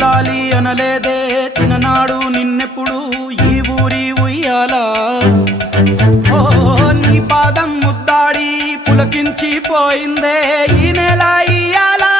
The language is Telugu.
లాలి అనలేదే చిన్ననాడు నిన్నెప్పుడు ఈ ఊరి ఉయ్యాలా ఓ నీ పాదం ముద్దాడి పులకించి పోయిందే ఈ నెల ఇయ్యాలా